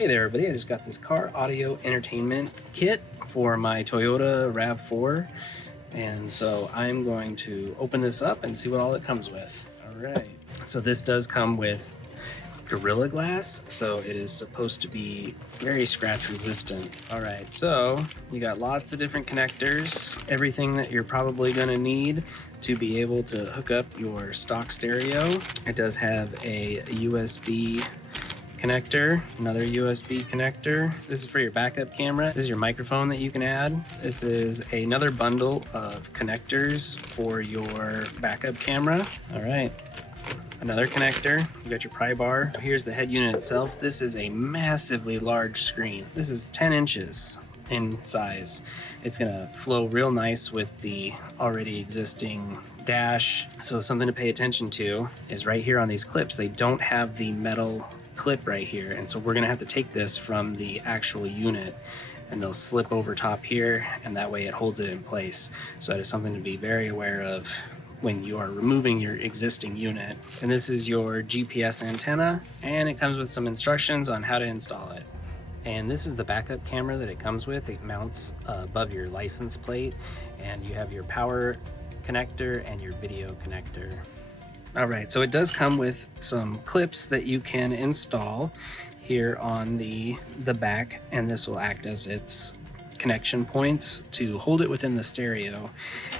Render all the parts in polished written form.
Hey there everybody, I just got this car audio entertainment kit for my Toyota RAV4, and so I'm going to open this up and see what all it comes with. All right, so this does come with Gorilla Glass, so it is supposed to be very scratch resistant. All right, so you got lots of different connectors, everything that you're probably going to need to be able to hook up your stock stereo. It does have a USB connector, another USB connector. This is for your backup camera. This is your microphone that you can add. This is another bundle of connectors for your backup camera. All right, another connector. You got your pry bar. Here's the head unit itself. This is a massively large screen. This is 10 inches in size. It's gonna flow real nice with the already existing dash. So something to pay attention to is right here on these clips, they don't have the metal clip right here, and so we're gonna have to take this from the actual unit and they'll slip over top here, and that way it holds it in place. So that is something to be very aware of when you are removing your existing unit. And this is your GPS antenna, and it comes with some instructions on how to install it. And this is the backup camera that it comes with. It mounts above your license plate, and you have your power connector and your video connector. All right, so it does come with some clips that you can install here on the back, and this will act as its connection points to hold it within the stereo.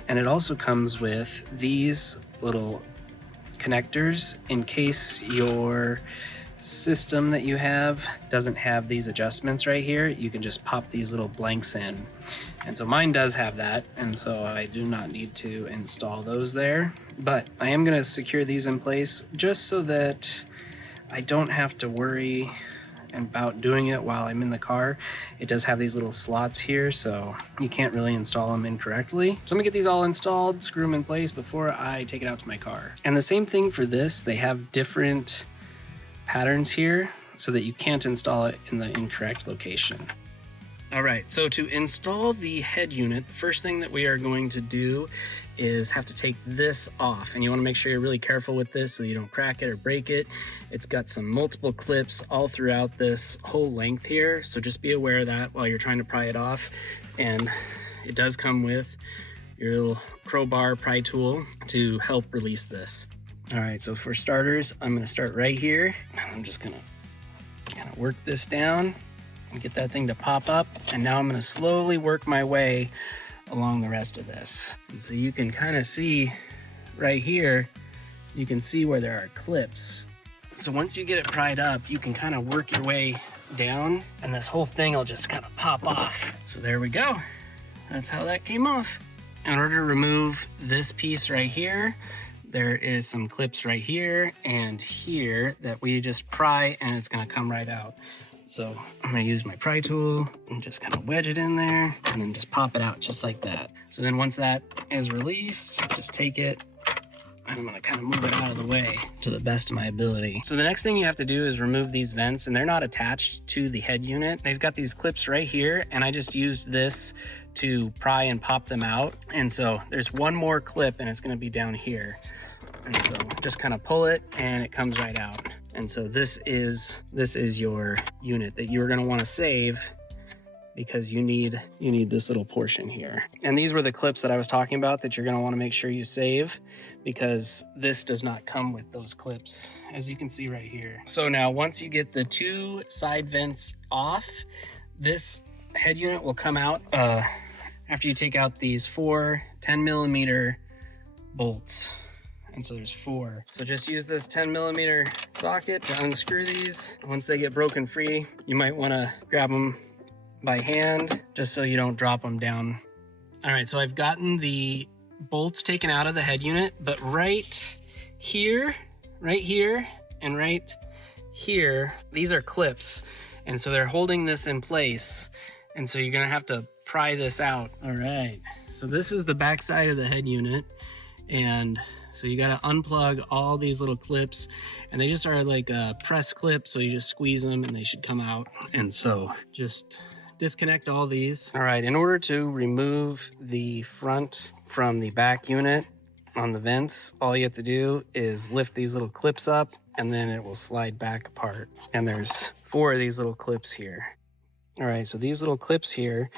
And it also comes with these little connectors in case your system that you have doesn't have these adjustments right here. You can just pop these little blanks in. And so mine does have that, and so I do not need to install those there. But I am going to secure these in place just so that I don't have to worry about doing it while I'm in the car. It does have these little slots here, so you can't really install them incorrectly. So I'm gonna get these all installed, screw them in place before I take it out to my car. And the same thing for this, they have different patterns here so that you can't install it in the incorrect location. All right, so to install the head unit, the first thing that we are going to do is have to take this off, and you want to make sure you're really careful with this so you don't crack it or break it. It's got some multiple clips all throughout this whole length here, so just be aware of that while you're trying to pry it off. And it does come with your little crowbar pry tool to help release this. All right, so for starters, I'm going to start right here. I'm just going to kind of work this down and get that thing to pop up, and now I'm going to slowly work my way along the rest of this. And so you can kind of see right here, you can see where there are clips. So once you get it pried up, you can kind of work your way down, and this whole thing will just kind of pop off. So there we go. That's how that came off. In order to remove this piece right here, there is some clips right here and here that we just pry, and it's going to come right out. So I'm gonna use my pry tool and just kind of wedge it in there and then just pop it out just like that. So then once that is released, just take it and I'm gonna kind of move it out of the way to the best of my ability. So the next thing you have to do is remove these vents, and they're not attached to the head unit. They've got these clips right here, and I just used this to pry and pop them out. And so there's one more clip, and it's gonna be down here. And so just kind of pull it and it comes right out. And so this is your unit that you're going to want to save, because you need this little portion here. And these were the clips that I was talking about that you're going to want to make sure you save, because this does not come with those clips, as you can see right here. So now once you get the two side vents off, this head unit will come out after you take out these 4 10mm bolts. And so there's 4. So just use this 10mm socket to unscrew these. Once they get broken free, you might want to grab them by hand just so you don't drop them down. All right, so I've gotten the bolts taken out of the head unit, but right here, and right here, these are clips. And so they're holding this in place. And so you're gonna have to pry this out. All right, so this is the back side of the head unit. And so you got to unplug all these little clips, and they just are like a press clip. So you just squeeze them and they should come out. And so just disconnect all these. All right, in order to remove the front from the back unit on the vents, all you have to do is lift these little clips up and then it will slide back apart. And there's 4 of these little clips here. All right, so these little clips here,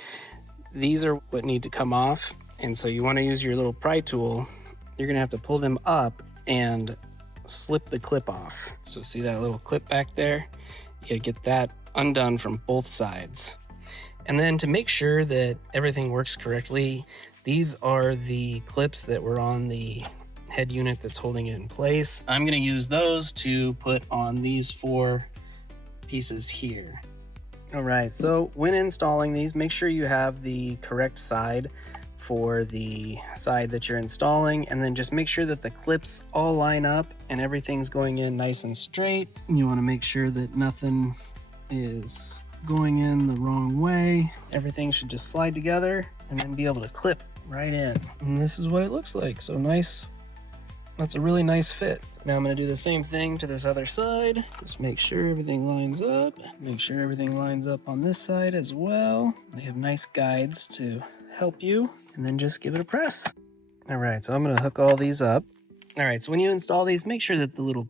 these are what need to come off. And so you want to use your little pry tool. You're gonna have to pull them up and slip the clip off. So see that little clip back there? You gotta get that undone from both sides. And then to make sure that everything works correctly, these are the clips that were on the head unit that's holding it in place. I'm gonna use those to put on these 4 pieces here. All right, so when installing these, make sure you have the correct side for the side that you're installing, and then just make sure that the clips all line up and everything's going in nice and straight. You wanna make sure that nothing is going in the wrong way. Everything should just slide together and then be able to clip right in. And this is what it looks like. So nice. That's a really nice fit. Now I'm gonna do the same thing to this other side. Just make sure everything lines up. Make sure everything lines up on this side as well. They have nice guides to help you, and then just give it a press. All right, so I'm gonna hook all these up. All right, so when you install these, make sure that the little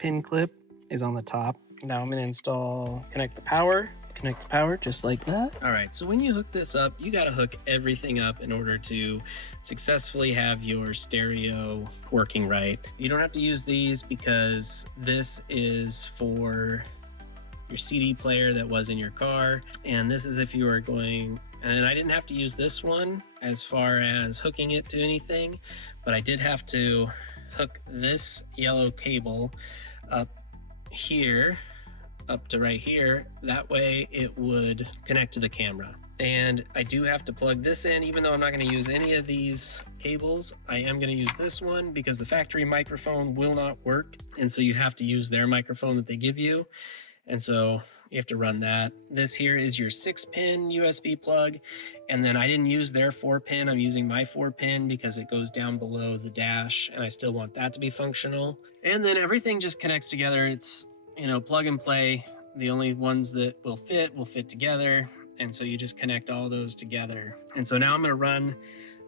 pin clip is on the top. Now I'm gonna connect the power just like that. All right, so when you hook this up, you gotta hook everything up in order to successfully have your stereo working right. You don't have to use these because this is for your CD player that was in your car. And this is if you are going, and I didn't have to use this one as far as hooking it to anything, but I did have to hook this yellow cable up here, up to right here. That way it would connect to the camera. And I do have to plug this in, even though I'm not going to use any of these cables. I am going to use this one because the factory microphone will not work. And so you have to use their microphone that they give you. And so you have to run that. This here is your 6-pin USB plug. And then I didn't use their 4-pin. I'm using my 4-pin because it goes down below the dash and I still want that to be functional. And then everything just connects together. It's, you know, plug and play. The only ones that will fit together. And so you just connect all those together. And so now I'm going to run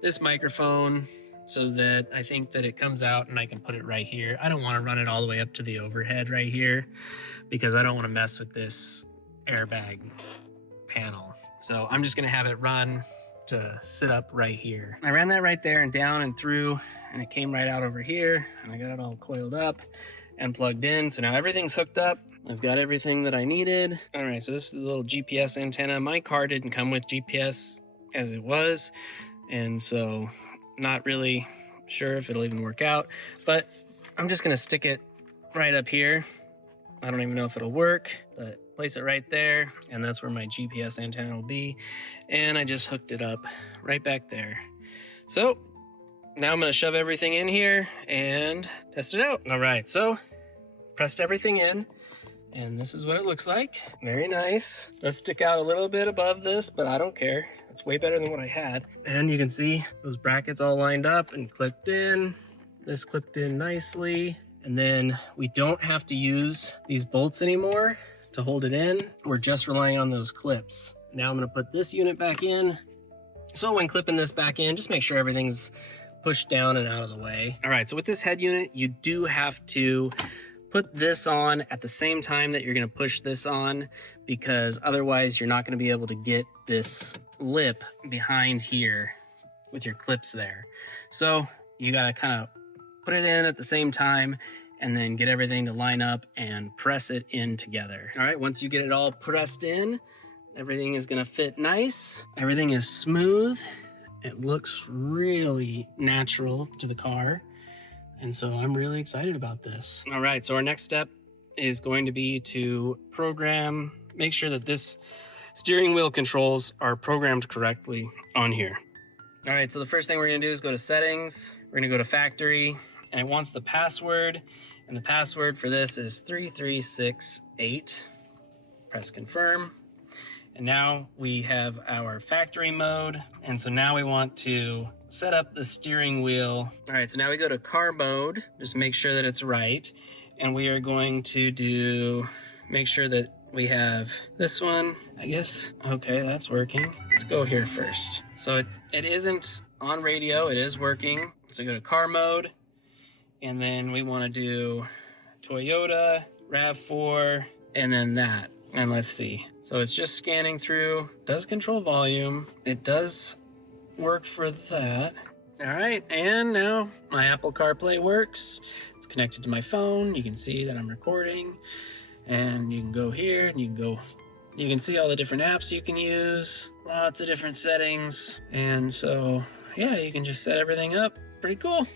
this microphone so that I think that it comes out and I can put it right here. I don't want to run it all the way up to the overhead right here because I don't want to mess with this airbag panel. So I'm just going to have it run to sit up right here. I ran that right there and down and through, and it came right out over here, and I got it all coiled up and plugged in. So now everything's hooked up. I've got everything that I needed. All right, so this is the little GPS antenna. My car didn't come with GPS as it was, and so not really sure if it'll even work out, but I'm just gonna stick it right up here. I don't even know if it'll work, but place it right there, and that's where my GPS antenna will be. And I just hooked it up right back there. So now I'm gonna shove everything in here and test it out. All right, so pressed everything in, and this is what it looks like. Very nice. Does stick out a little bit above this, but I don't care. It's way better than what I had. And you can see those brackets all lined up and clipped in. This clipped in nicely. And then we don't have to use these bolts anymore to hold it in. We're just relying on those clips. Now I'm gonna put this unit back in. So when clipping this back in, just make sure everything's pushed down and out of the way. All right, so with this head unit, you do have to put this on at the same time that you're gonna push this on, because otherwise you're not gonna be able to get this lip behind here with your clips there. So you gotta kind of put it in at the same time and then get everything to line up and press it in together. All right, once you get it all pressed in, everything is gonna fit nice. Everything is smooth. It looks really natural to the car. And so I'm really excited about this. All right, so our next step is going to be to make sure that this steering wheel controls are programmed correctly on here. All right, so the first thing we're gonna do is go to settings. We're gonna go to factory, and it wants the password. And the password for this is 3368. Press confirm. And now we have our factory mode. And so now we want to set up the steering wheel. All right, so now we go to car mode, just make sure that it's right. And we are going to make sure that we have this one, I guess. Okay, that's working. Let's go here first. So it isn't on radio, it is working. So go to car mode, and then we wanna do Toyota RAV4, and then that. And let's see. So it's just scanning through, does control volume. It does work for that. All right, and now my Apple CarPlay works. It's connected to my phone. You can see that I'm recording, and you can go here and you can see all the different apps you can use, lots of different settings. And so, yeah, you can just set everything up. Pretty cool.